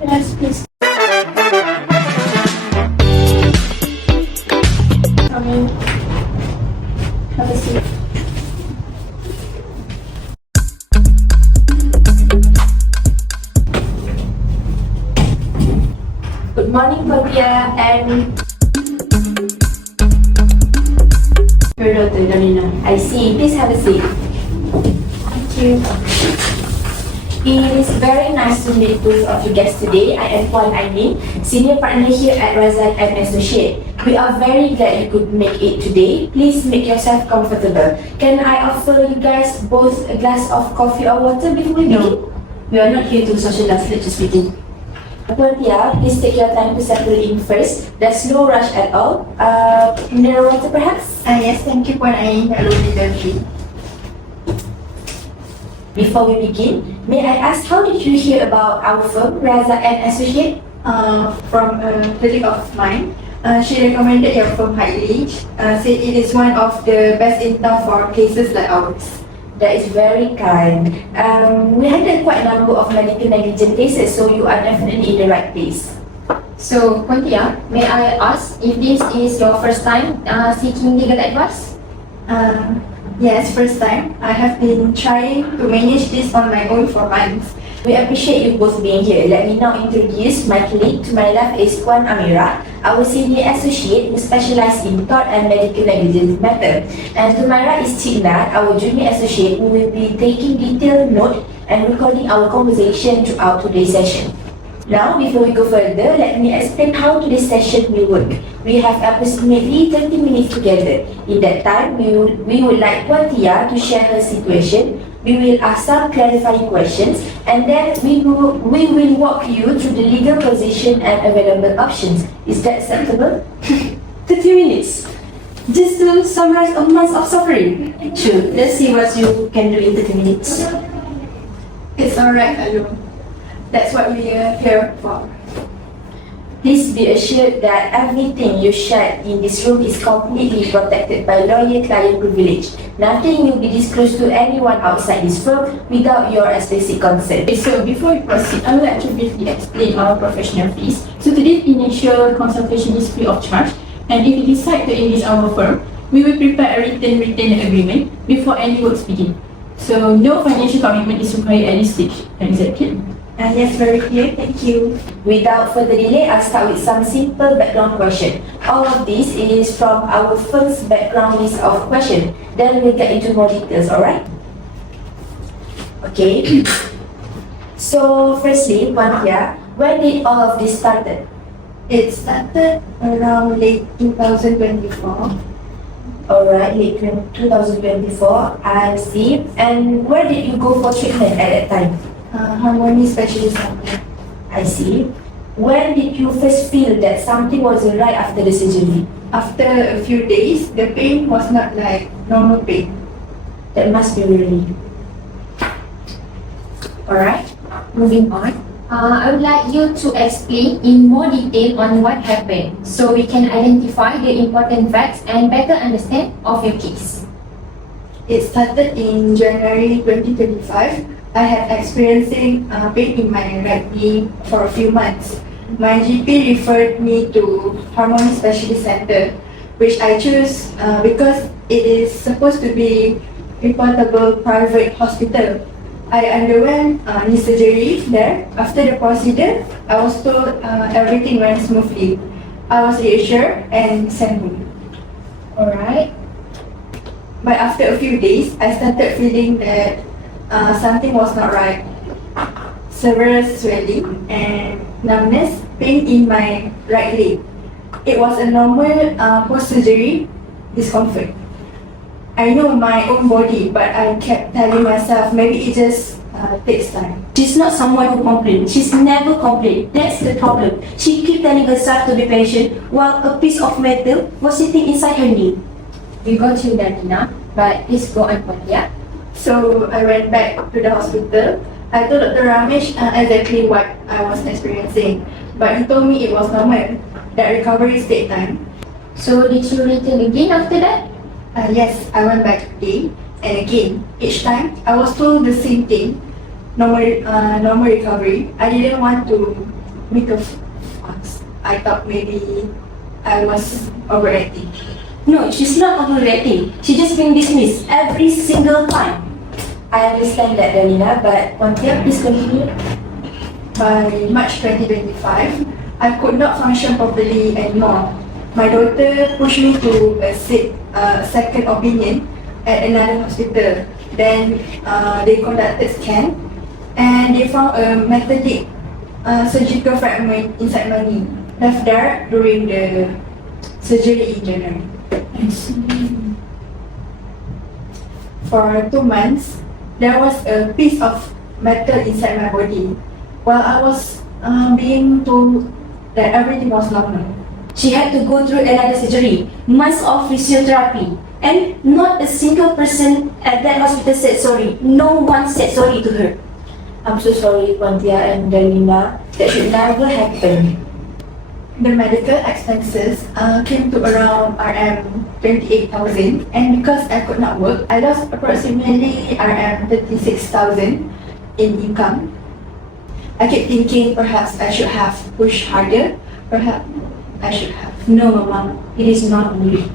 Yes, please. Come in. Have a seat. Good morning, Claudia, and your daughter, Darina. I see. Please have a seat. Thank you. It is very nice to meet both of you guys today. I am Puan Aini, senior partner here at Razak and Associate. We are very glad you could make it today. Please make yourself comfortable. Can I offer you guys both a glass of coffee or water before we begin? We are not here to socialize, let's just begin. Puan Pia, please take your time to settle in first. There's no rush at all. Mineral water perhaps? Yes, thank you, Puan Ain. Hello, Leader G. Before we begin, may I ask how did you hear about our firm, Razak and Associate? From a colleague of mine. She recommended your firm highly. Said it is one of the best in town for cases like ours. That is very kind. We handle quite a number of medical negligence cases, so you are definitely in the right place. So, Puan Tia, may I ask if this is your first time seeking legal advice? Yes, first time. I have been trying to manage this on my own for months. We appreciate you both being here. Let me now introduce my colleague. To my left is Puan Amira, our senior associate who specializes in tort and medical negligence matter. And to my right is Cik Nat, our junior associate who will be taking detailed note and recording our conversation throughout today's session. Now, before we go further, let me explain how today's session will work. We have approximately 30 minutes together. In that time, we would like Puan Tia to share her situation. We will ask some clarifying questions, and then we will walk you through the legal position and available options. Is that acceptable? 30 minutes. Just to summarize a month of suffering. Sure, let's see what you can do in 30 minutes. It's alright, Alu. That's what we are here for. Please be assured that everything you share in this room is completely protected by lawyer-client privilege. Nothing will be disclosed to anyone outside this firm without your explicit consent. Okay, so before we proceed, I would like to briefly explain our professional fees. So today's initial consultation is free of charge, and if you decide to enlist our firm, we will prepare a written retainer agreement before any works begin. So no financial commitment is required at this stage. Is that clear? Yes, very clear. Thank you. Without further delay, I'll start with some simple background question. All of this is from our first background list of questions. Then we'll get into more details, alright? Okay. So, firstly, Puan Tia, when did all of this started? It started around late 2024. Alright, late 2024, I see. And where did you go for treatment at that time? Harmony Specialist Center. I see. When did you first feel that something wasn't right after the surgery? After a few days, the pain was not like normal pain. That must be relief. Alright, moving on. I would like you to explain in more detail on what happened so we can identify the important facts and better understand of your case. It started in January 2025. I had experiencing pain in my right knee for a few months. My GP referred me to Harmony Specialist Center, which I chose because it is supposed to be reportable private hospital. I underwent knee surgery there. After the procedure, I was told everything went smoothly. I was reassured and sent home. Alright. But after a few days, I started feeling that something was not right. Severe swelling and numbness, pain in my right leg. It was a normal post-surgery discomfort. I know my own body, but I kept telling myself maybe it just takes time. She's not someone who complains. She's never complained. That's the problem. She kept telling herself to be patient while a piece of metal was sitting inside her knee. We got you there, Tina, but please go on, Puan Tia. So I went back to the hospital. I told Dr. Ramesh exactly what I was experiencing, but he told me it was normal, that recovery take time. So did you return again after that? Yes, I went back again and again. Each time, I was told the same thing, normal recovery. I didn't want to make a fuss. I thought maybe I was overacting. No, she's not overreacting. She just being dismissed every single time. I understand that, Dalina, but Pontia, please continue. By March 2025, I could not function properly anymore. My daughter pushed me to seek a second opinion at another hospital. Then they conducted scan and they found a metallic surgical fragment inside my knee, left there during the surgery in January. I see. For 2 months, there was a piece of metal inside my body. While I was being told that everything was normal. She had to go through another surgery, months of physiotherapy, and not a single person at that hospital said sorry. No one said sorry to her. I'm so sorry, Pontia and Dalina. That should never happen. The medical expenses came to around RM 28,000, and because I could not work, I lost approximately RM 36,000 in income. I kept thinking perhaps I should have pushed harder, perhaps I should have. No, Mama, it is not me.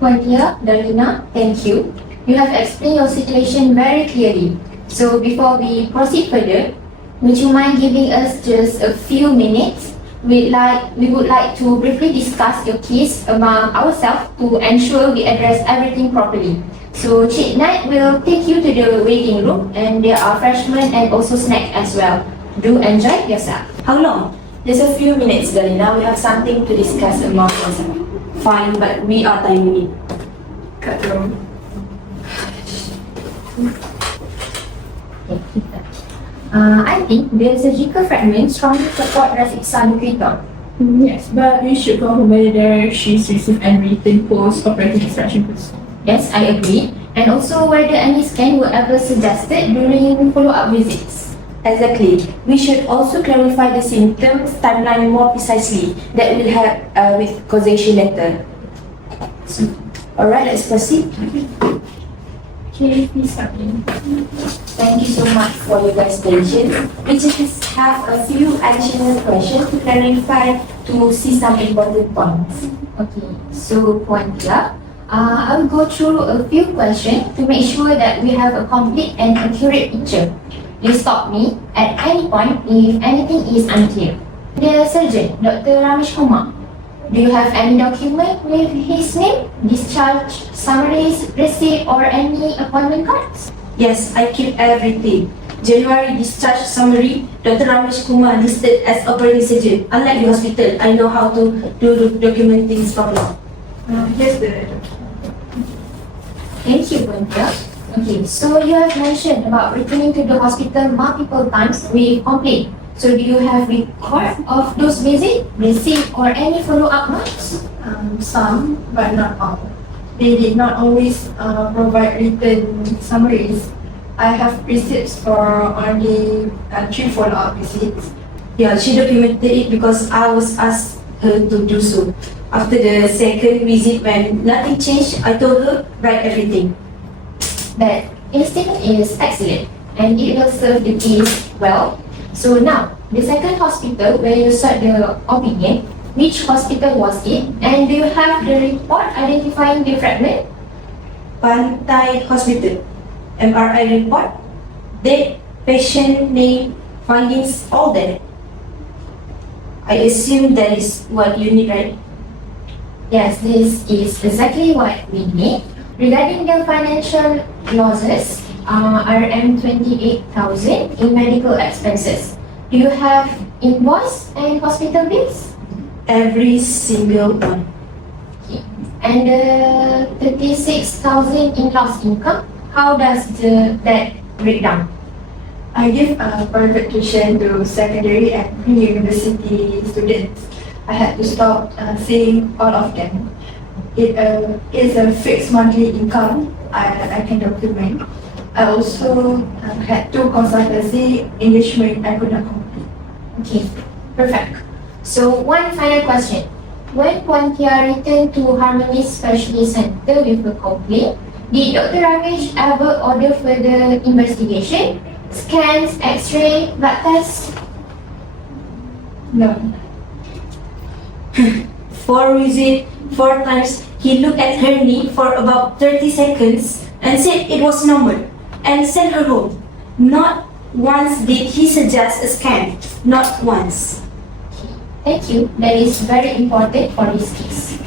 Pontia, Dalina, thank you. You have explained your situation very clearly. So before we proceed further, would you mind giving us just a few minutes? We would like to briefly discuss your case among ourselves to ensure we address everything properly. So Cik Nat will take you to the waiting room, and there are freshmen and also snack as well. Do enjoy yourself. How long? Just a few minutes, Dalina. We have something to discuss among ourselves. Fine, but we are timing it. Kat room. I think the surgical fragment strongly support Rasixa. Yes, but we should confirm whether she's received any written post-operative instruction first. Yes, I agree. And also whether any scan were ever suggested during follow-up visits. Exactly. We should also clarify the symptoms timeline more precisely. That will help with causation later. Alright, let's proceed. Okay, please come in. Thank you so much for your guys' patience. We just have a few additional questions to clarify to see some important points. Okay, so Pontia, I will go through a few questions to make sure that we have a complete and accurate picture. Please stop me at any point if anything is unclear. The surgeon, Dr. Ramesh Kumar, do you have any document with his name, discharge summaries, receipt, or any appointment cards? Yes, I keep everything. January discharge summary, Dr. Ramesh Kumar listed as operating surgeon. Unlike the hospital, I know how to do document things properly. Here's the Thank you, Pontia. Okay, so you have mentioned about returning to the hospital multiple times with complaint. So do you have record of those visits, receipt, or any follow-up notes? some, but not all. They did not always provide written summaries. I have receipts for only 3 follow-up visits. Yeah, she documented it because I was asked her to do so. After the second visit, when nothing changed, I told her, write everything. That instinct is excellent and it will serve the case well. So now, the second hospital where you sought the opinion, which hospital was it? And do you have the report identifying the fragment? Pantai Hospital, MRI report, date, patient name, findings, all that. I assume that is what you need, right? Yes, this is exactly what we need. Regarding the financial losses, RM 28,000 in medical expenses. Do you have invoice and hospital bills? Every single one. Okay. And the 36,000 in lost income, how does that break down? I give private tuition to secondary and pre-university students. I had to stop seeing all of them. It is a fixed monthly income I can document. I also had 2 consultancy engagement I could not complete. Okay, perfect. So one final question. When Pontia returned to Harmony Specialist Center with a complaint, did Dr. Ramesh ever order further investigation, scans, x-ray, blood tests? No. 4 visit, 4 times. He looked at her knee for about 30 seconds and said it was normal and sent her home. Not once did he suggest a scan. Not once. Thank you. That is very important for this case.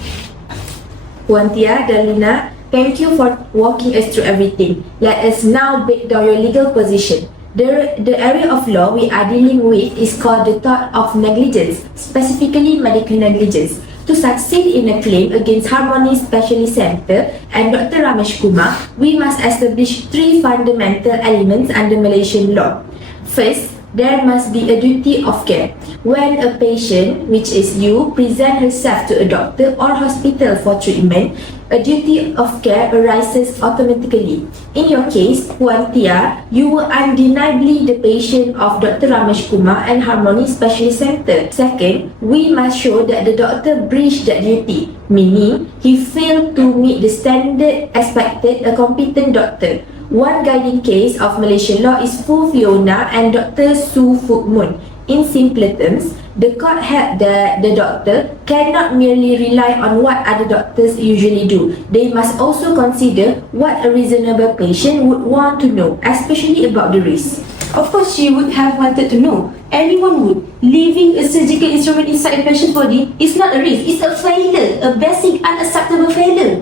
Puan Tia dan Lina, thank you for walking us through everything. Let us now break down your legal position. The area of law we are dealing with is called the tort of negligence, specifically medical negligence. To succeed in a claim against Harmony Specialist Centre and Dr. Ramesh Kumar, we must establish 3 fundamental elements under Malaysian law. First, there must be a duty of care. When a patient, which is you, present herself to a doctor or hospital for treatment, a duty of care arises automatically. In your case, Puan Tia, you were undeniably the patient of Dr. Ramesh Kumar and Harmony Specialist Centre. Second, we must show that the doctor breached that duty, meaning he failed to meet the standard expected a competent doctor. One guiding case of Malaysian law is Fu Fiona and Dr. Su Fuk Mun. In simpler terms, the court held that the doctor cannot merely rely on what other doctors usually do. They must also consider what a reasonable patient would want to know, especially about the risk. Of course, she would have wanted to know. Anyone would. Leaving a surgical instrument inside a patient's body is not a risk. It's a failure, a basic unacceptable failure.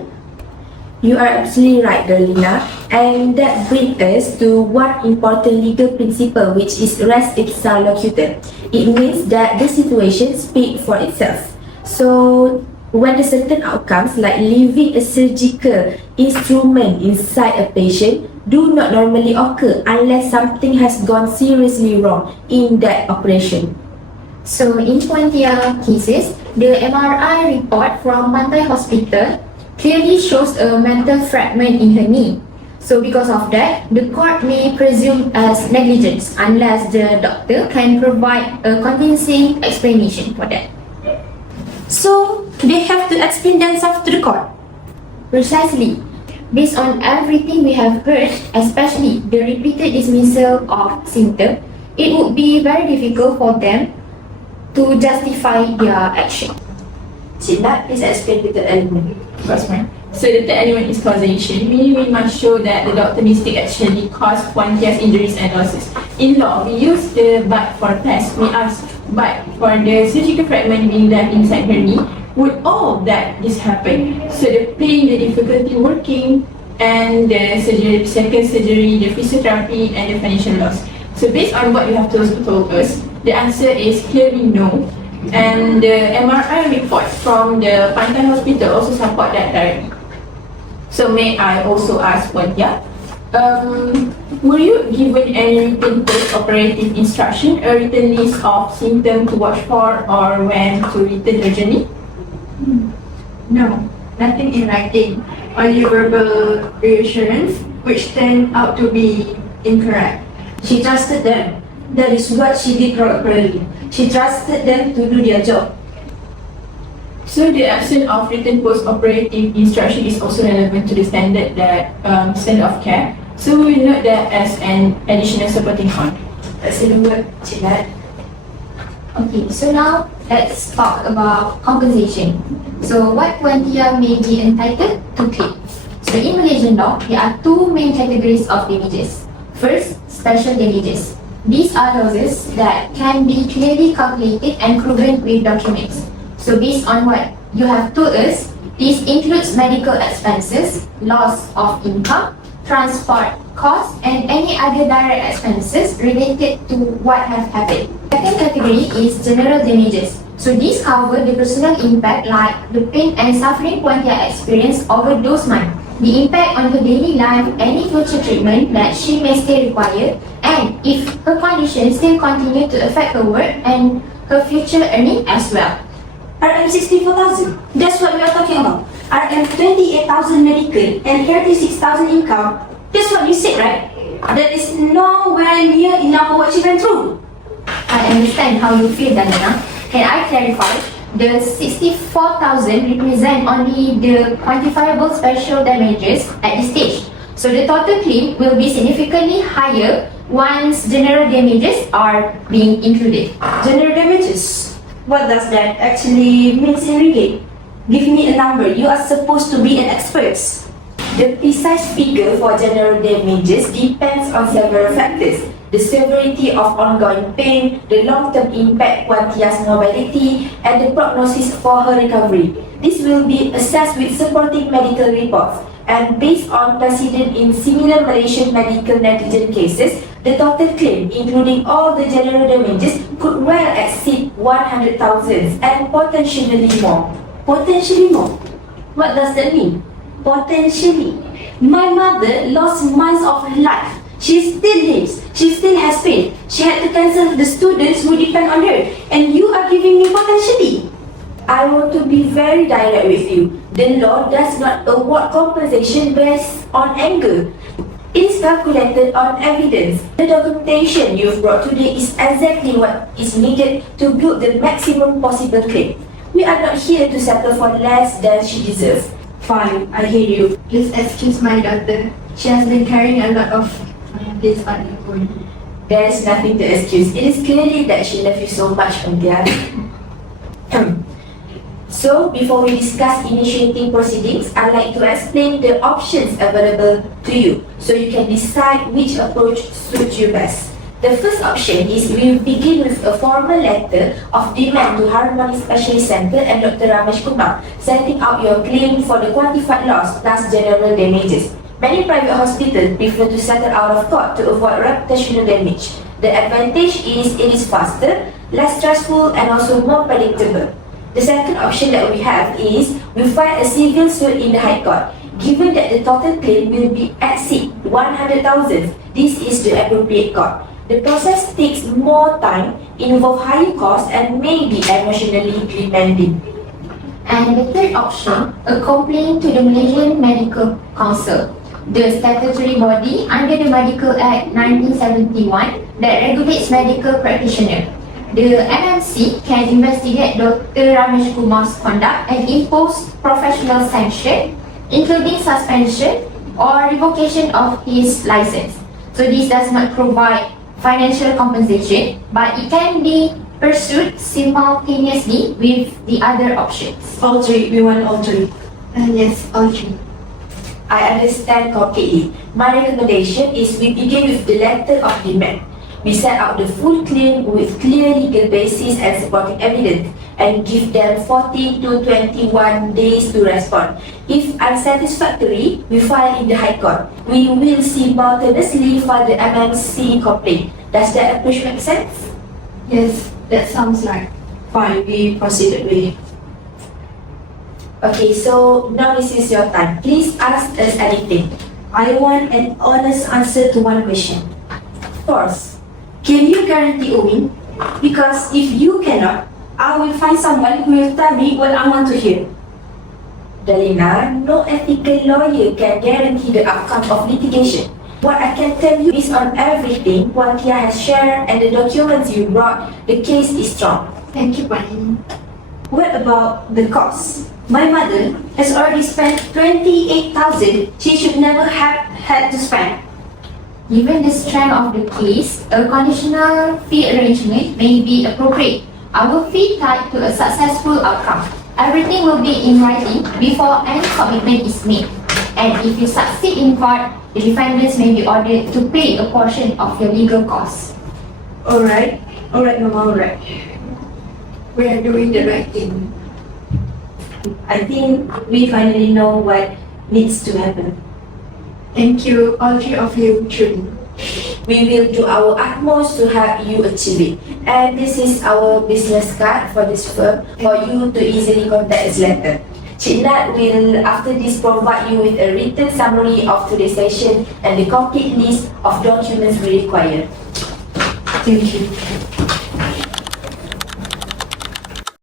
You are absolutely right, Darlina, and that brings us to one important legal principle, which is res ipsa loquitur. It means that the situation speaks for itself. So, when the certain outcomes like leaving a surgical instrument inside a patient do not normally occur unless something has gone seriously wrong in that operation. So in Puan Tia cases, the MRI report from Pantai Hospital clearly shows a metal fragment in her knee. So because of that, the court may presume as negligence unless the doctor can provide a convincing explanation for that. So, they have to explain themselves to the court. Precisely. Based on everything we have heard, especially the repeated dismissal of symptoms, it would be very difficult for them to justify their action. Cina, please explain the third element. First one. So the third element is causation, meaning we must show that the doctor mistake actually caused Puan Tia's injuries and losses. In law, we use the but for test. We ask, but for the surgical fragment being left inside her knee, would all that this happen? So the pain, the difficulty working, and the surgery, second surgery, the physiotherapy, and the financial loss. So based on what you have told us, the answer is clearly no. And the MRI report from the Pantai Hospital also support that directly. So may I also ask Puan Tia, were you given any written post-operative instruction, a written list of symptoms to watch for or when to return urgently? No, nothing in writing. Only verbal reassurance, which turned out to be incorrect. She trusted them. That is what she did properly. She trusted them to do their job. So the absence of written post-operative instruction is also relevant to the standard of care. So we will note that as an additional supporting point. That's the word, Cina. Okay, so now let's talk about compensation. So what Puan Tia may be entitled to claim. So in Malaysian law, there are 2 main categories of damages. First, special damages. These are losses that can be clearly calculated and proven with documents. So based on what you have told us, this includes medical expenses, loss of income, transport costs, and any other direct expenses related to what has happened. Second category is general damages. So these cover the personal impact like the pain and suffering Puan Tia experienced over those months, the impact on her daily life, any future treatment that she may still require, and if her condition still continue to affect her work and her future earning as well. RM 64,000. That's what we are talking about. RM 28,000 medical and 36,000 income. That's what you said, right? That is nowhere near enough for what she went through. I understand how you feel, Danina. Can I clarify? The 64,000 represent only the quantifiable special damages at this stage. So the total claim will be significantly higher once general damages are being included. General damages. What does that actually mean in ringgit? Give me a number. You are supposed to be an expert. The precise figure for general damages depends on several factors. The severity of ongoing pain, the long-term impact Wantia's mobility, and the prognosis for her recovery. This will be assessed with supporting medical reports. And based on precedent in similar Malaysian medical negligence cases, the total claim, including all the general damages, could well exceed 100,000 and potentially more. Potentially more. What does that mean? Potentially. My mother lost months of her life. She still lives. She still has pain. She had to cancel the students who depend on her. And you are giving me potentially. I want to be very direct with you. The law does not award compensation based on anger. It is calculated on evidence. The documentation you've brought today is exactly what is needed to build the maximum possible claim. We are not here to settle for less than she deserves. Fine, I hear you. Please excuse my daughter. She has been carrying a lot of this on her own. There is nothing to excuse. It is clearly that she loves you so much, Antia. So, before we discuss initiating proceedings, I'd like to explain the options available to you so you can decide which approach suits you best. The first option is we will begin with a formal letter of demand to Harmony Specialist Centre and Dr. Ramesh Kumar, setting out your claim for the quantified loss plus general damages. Many private hospitals prefer to settle out of court to avoid reputational damage. The advantage is it is faster, less stressful, and also more predictable. The second option that we have is we file a civil suit in the High Court. Given that the total claim will be exceed 100,000, this is the appropriate court. The process takes more time, involves higher costs, and may be emotionally demanding. And the third option, a complaint to the Malaysian Medical Council, the statutory body under the Medical Act 1971 that regulates medical practitioners. The MMC can investigate Dr. Ramesh Kumar's conduct and impose professional sanction, including suspension or revocation of his license. So this does not provide financial compensation, but it can be pursued simultaneously with the other options. All three, we want all three. Yes, all three. I understand completely. My recommendation is we begin with the letter of demand. We set out the full claim with clear legal basis and supporting evidence and give them 14 to 21 days to respond. If unsatisfactory, we file in the High Court. We will simultaneously file the MMC complaint. Does that approach make sense? Yes, that sounds right. Fine, we proceed that way. Okay, so now this is your time. Please ask us anything. I want an honest answer to one question. Of course. Can you guarantee owing? Because if you cannot, I will find someone who will tell me what I want to hear. Dalina, no ethical lawyer can guarantee the outcome of litigation. What I can tell you is on everything Wantia has shared and the documents you brought, the case is strong. Thank you, Pani. What about the cost? My mother has already spent 28,000 she should never have had to spend. Given the strength of the case, a conditional fee arrangement may be appropriate. Our fee tied to a successful outcome. Everything will be in writing before any commitment is made. And if you succeed in court, the defendants may be ordered to pay a portion of your legal costs. Alright, Mama, alright. We are doing the right thing. I think we finally know what needs to happen. Thank you, all three of you, truly. We will do our utmost to help you achieve it. And this is our business card for this firm for you to easily contact us later. Cik Nat will after this provide you with a written summary of today's session and the complete list of documents we require. Thank you.